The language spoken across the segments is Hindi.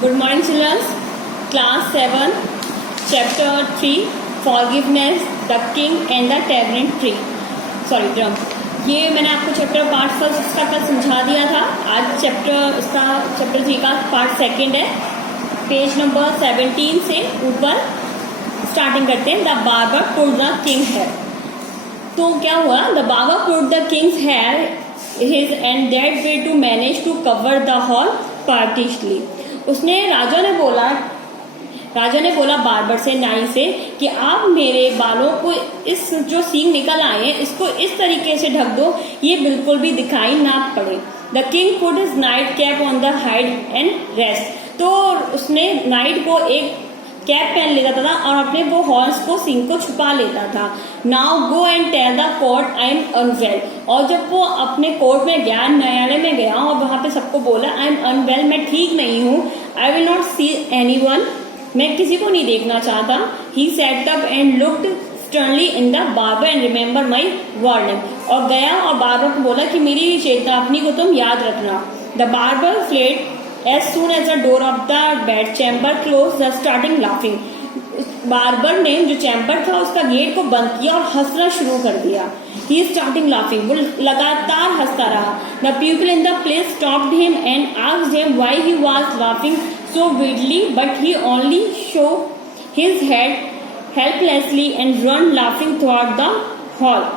Good morning, children. Class 7, Chapter 3, Forgiveness, the King and the Tamarind Tree. Sorry, drum. ये मैंने आपको चैप्टर पार्ट फर्स्ट इसका कल समझा दिया था. आज चैप्टर 3 का पार्ट सेकंड है. पेज नंबर 17 से ऊपर स्टार्टिंग करते हैं. The barber pulled the king hair. तो क्या हुआ? The barber pulled the king's hair his and that way to manage to cover the hall partially. उसने राजा ने बोला बार्बर से, नाई से, कि आप मेरे बालों को इस जो सींग निकल आए हैं इसको इस तरीके से ढक दो ये बिल्कुल भी दिखाई ना पड़े. The king put his night cap on the head and rest. तो उसने नाइट को एक कैप पहन लेता था और अपने वो हॉर्स को सींग को छुपा लेता था. Now go and tell the court I am unwell. और जब वो अपने कोर्ट में गया, न्यायालय में गया और वहां पे सबको बोला आई एम अनवेल, मैं ठीक नहीं हूँ. I will not see anyone, मैं किसी को नहीं देखना चाहता. He sat up and looked sternly in the barber and remember my warning. और गया और बार्बर को बोला कि मेरी चेतावनी को तुम याद रखना. The barber fled as soon as the door of the bed chamber closed, the starting laughing. Barber ने जो चैम्बर था उसका गेट को बंद किया और हंसना शुरू कर दिया. He starting laughing. वो लगातार हंसता रहा. The people in the place stopped him and asked him why he was laughing so wildly, but he only shook his head helplessly and ran laughing throughout the hall.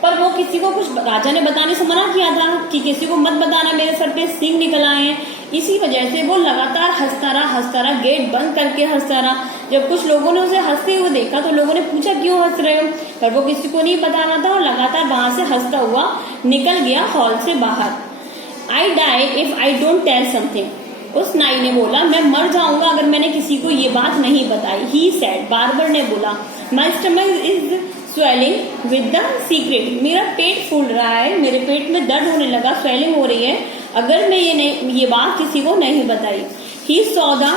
पर वो किसी को कुछ राजा ने बताने से मना किया था कि किसी को मत बताना मेरे सर पे सींग निकल आए हैं. इसी वजह से वो लगातार हंसता रहा, गेट बंद करके हंसता रहा. जब कुछ लोगों ने उसे हंसते हुए देखा तो लोगों ने पूछा क्यों हंस रहे हो, पर वो किसी को नहीं बता रहा था और लगातार वहां से हंसता हुआ निकल गया हॉल से बाहर. I die if I don't tell something. उस नाई ने बोला मैं मर जाऊंगा अगर मैंने किसी को ये बात नहीं बताई. ही सेड, बार्बर ने बोला, my stomach is swelling with the secret. मेरा पेट फूल रहा है, मेरे पेट में दर्द होने लगा, स्वेलिंग हो रही है अगर मैं ये बात किसी को नहीं बताई. He saw the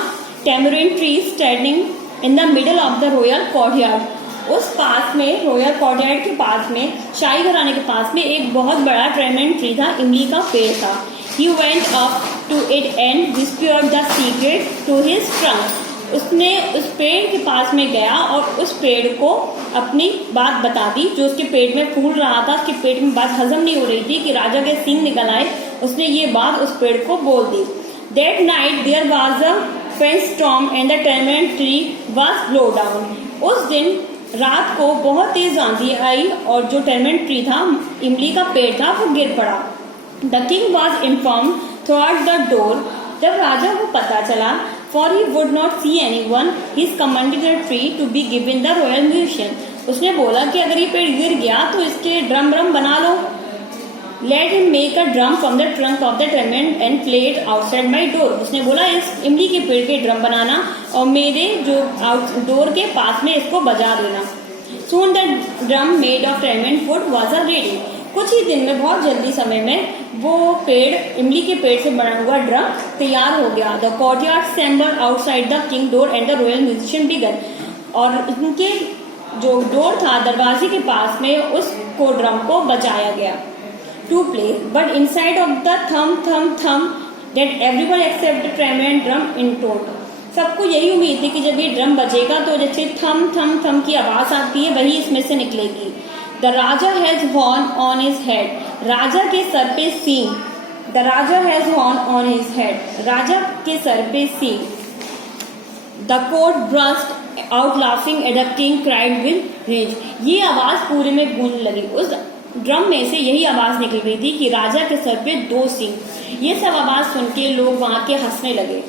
tamarind tree standing in the middle of the royal courtyard. उस पास में, रॉयल कोर्टयार्ड के पास में, शाही घराने के पास में एक बहुत बड़ा टैमरिंड ट्री था, इमली का पेड़ था. He went up to it and whispered the secret to his trunk. उसने उस पेड़ के पास में गया और उस पेड़ को अपनी बात बता दी जो उसके पेट में फूल रहा था. उसके पेट में बात हजम नहीं हो रही थी कि राजा के सींग निकल आए. उसने ये बात उस पेड़ को बोल दी. That night there was a fierce storm and the tamarind tree was blow down. उस दिन रात को बहुत तेज आंधी आई और जो टैमरिंड ट्री था, इमली का पेड़ था, वो गिर पड़ा. The king was inform throughout the door. जब राजा को पता चला, for he would not see anyone, he commanded the tree to be given the royal musician. उसने बोला कि अगर ये पेड़ गिर गया तो इसके ड्रम बना लो. Let him make a drum from the trunk of the tamarind and play it outside my door. उसने बोला इस इमली के पेड़ के ड्रम बनाना और मेरे जो डोर के पास में इसको बजा देना. Soon the drum made of tamarind wood was ready. कुछ ही दिन में, बहुत जल्दी समय में, वो पेड़, इमली के पेड़ से बना हुआ ड्रम तैयार हो गया. The courtyard assembled outside the king door and the royal musician began. और उनके जो डोर था दरवाजे के पास में, उसको ड्रम को बजाया गया. To play but inside of the them that everyone except the tamarind drum in total. सबको यही उम्मीद थी कि जब ये ड्रम बजेगा तो जैसे थम की आवाज आती है वही इसमें से निकलेगी. The raja has horn on his head. राजा के सर पे सींग. The raja has horn on his head. राजा के सर पे सींग. The court burst out laughing at the king cried with rage. ये आवाज पूरे में गूंजने लगी. उस ड्रम में से यही आवाज निकल रही थी कि राजा के सर पे 2 सींग. ये सब आवाज सुन के लोग वहां के हंसने लगे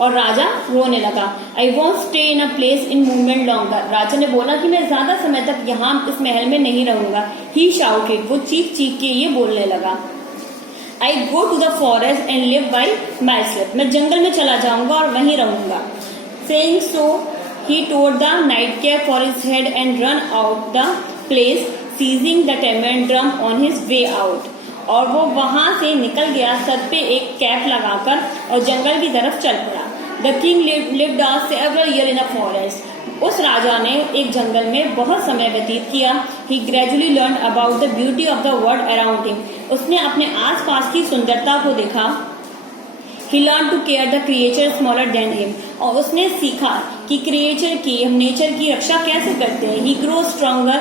और राजा रोने लगा. I won't stay in a place in movement longer. राजा ने बोला कि मैं ज्यादा समय तक यहाँ इस महल में नहीं रहूंगा. He shouted. वो चीख के ये बोलने लगा. I go to the forest and live by myself. मैं जंगल में चला जाऊंगा और वहीं रहूंगा. Saying so he tore the nightcap for his head and run out the place seizing the tamarind drum on his way out. और वो वहां से निकल गया सर पे एक कैप लगाकर और जंगल की तरफ चल पड़ा. The king lived several year in a forest. उस राजा ने एक जंगल में बहुत समय व्यतीत किया. He gradually learn about the beauty of the world around him. उसने अपने आसपास की सुंदरता को देखा. He learned to care the creature smaller than him. और उसने सीखा कि क्रिएचर की, हम नेचर की रक्षा कैसे करते हैं. He grew stronger,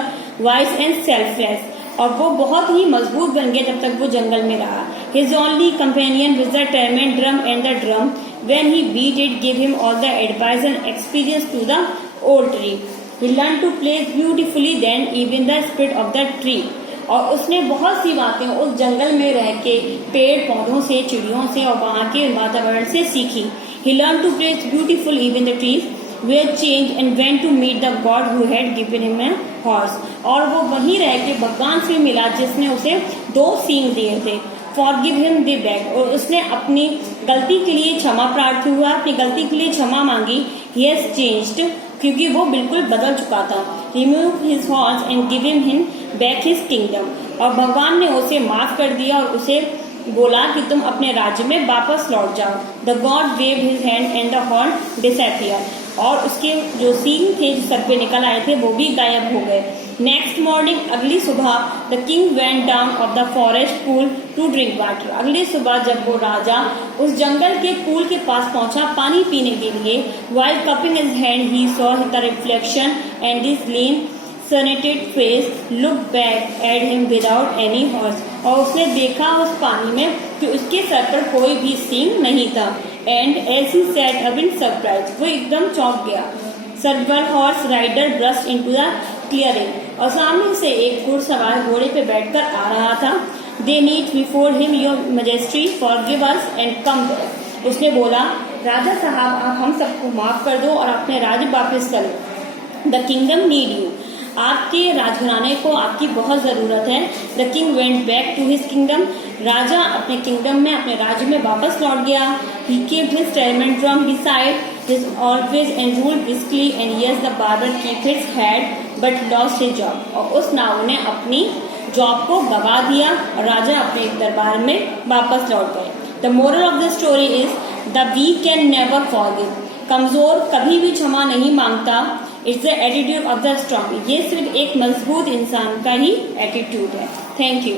wise and selfless. और वो बहुत ही मजबूत बन गया जब तक वो जंगल में रहा. His only companion was the torment drum, and the drum, when he beat it, gave him all the advice and experience to the old tree. He learned to play beautifully then, even the spirit of the tree. और उसने बहुत सी बातें उस जंगल में रह के पेड़ पौधों से, चिड़ियों से और वहाँ के वातावरण से सीखी. He learned to play beautiful even the trees were changed and went to meet the God who had given him a horse. और वो वहीं रह के भगवान से मिला जिसने उसे 2 सींग दिए थे. Forgive him they begged. और उसने अपनी गलती के लिए क्षमा प्रार्थना हुआ, अपनी गलती के लिए क्षमा मांगी. He has changed, क्योंकि वो बिल्कुल बदल चुका था. Remove his horse and give him back his kingdom. और भगवान ने उसे माफ कर दिया और उसे बोला कि तुम अपने राज्य में वापस लौट जाओ. The God waved his hand and the horn disappeared. और उसके जो सींग थे जो सर पे निकल आए थे वो भी गायब हो गए. नेक्स्ट मॉर्निंग, अगली सुबह, the king went down of the forest pool to drink water. अगली सुबह जब वो राजा उस जंगल के पूल के पास पहुंचा पानी पीने के लिए, while cupping his hand he saw the reflection and his lean sunnited face looked back at him without any horse. और उसने देखा उस पानी में कि उसके सर पर कोई भी सींग नहीं था. And as he sat up in surprise, वो एकदम चौंक गया. Several horse rider brushed into the clearing. और सामने से एक घुड़सवार घोड़े पे बैठकर आ रहा था. They knelt before him, your majesty, forgive us and come back. उसने बोला, राजा साहब आप हम सबको माफ कर दो और अपने राज्य वापस करो. The kingdom need you. आपके राजघराने को आपकी बहुत जरूरत है. The king went back to his kingdom. राजा अपने किंगडम में, अपने राज्य में वापस लौट गया. He kept his tamarind drum beside his always and ruled briskly and yes the barber keep his head but lost his job. और उस नाव ने अपनी जॉब को गवा दिया और राजा अपने दरबार में वापस लौट गए. The moral of the story is the weak can never forgive. कमजोर कभी भी क्षमा नहीं मांगता. It's the attitude of the strong. ये सिर्फ एक मजबूत इंसान का ही एटीट्यूड है. Thank you.